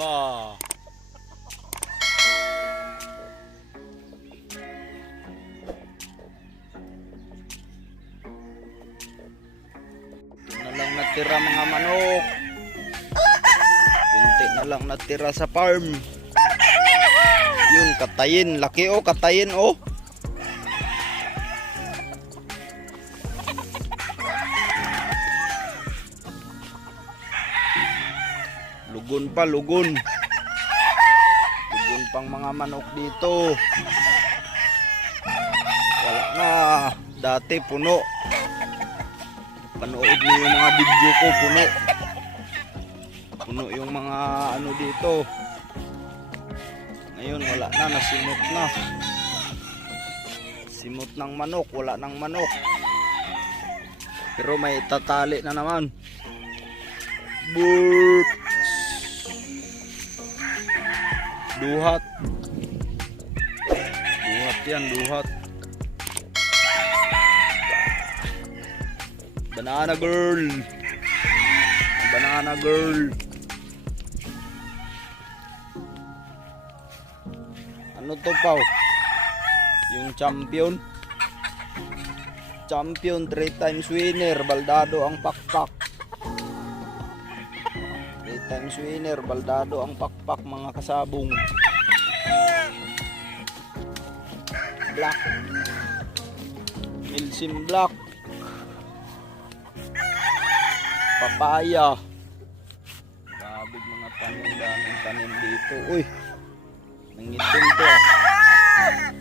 Ba. Ito na lang natira mga manok. Kunti na lang natira sa farm. Yun, katayin. Laki oh, katayin oh. Lugon pa, lugon. Lugon pang mga manok dito. Wala na. Dati puno. Panood niyo yung mga video ko, puno. Puno yung mga ano dito. Ngayon wala na, nasimot na. Simot ng manok, wala ng manok. Pero may tatali na naman. Burp. Duhat. Duhat yan, duhat. Banana girl. Banana girl. Ano to pao? Yung champion. Champion, three times winner. Baldado ang pakpak. Three times winner. Baldado ang pakpak mga kasabong. Black. Milsim Black. Papaya. Grabe mga tanim, daming tanim dito. Uy, nangitim to ah.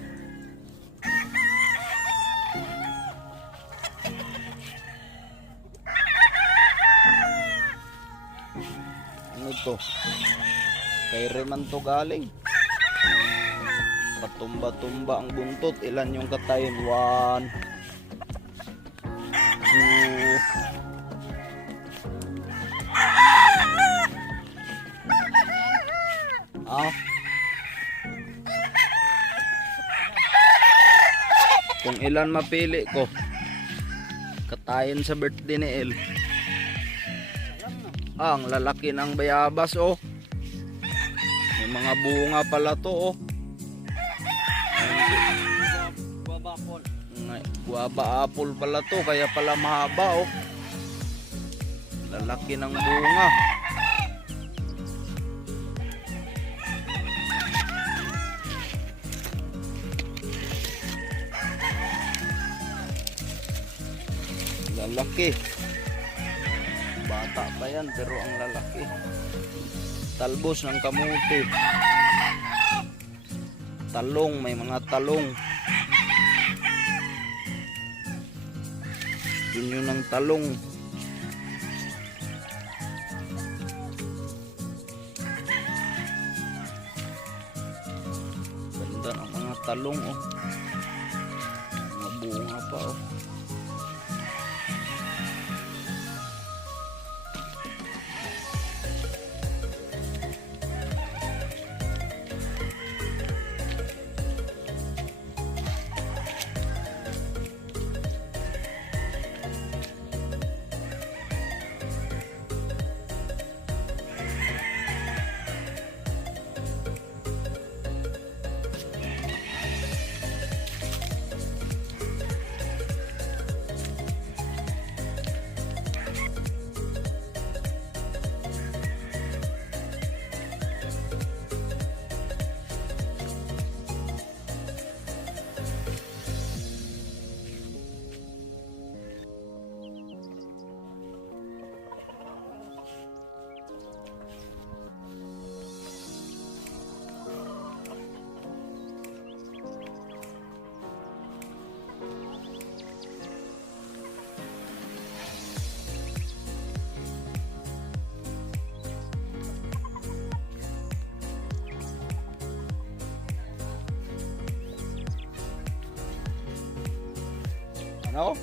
To? Kay Reman to galing. Patumba-tumba ang buntot. Ilan yung katayin? One. Two. Ah. Kung ilan mapili ko. Katayin sa birthday ni El. Ang lalaki ng bayabas oh. May mga bunga pala to oh. Babapol. Ngay, guava apple pala to, kaya pala mahaba oh. Lalaki ng bunga. Lalaki. Bata pa yan, pero ang lalaki. Talbos ng kamuti. Talong, may mga talong. Yun yun ng talong. Ganda ng mga talong oh. Mga bunga pa oh. Ano?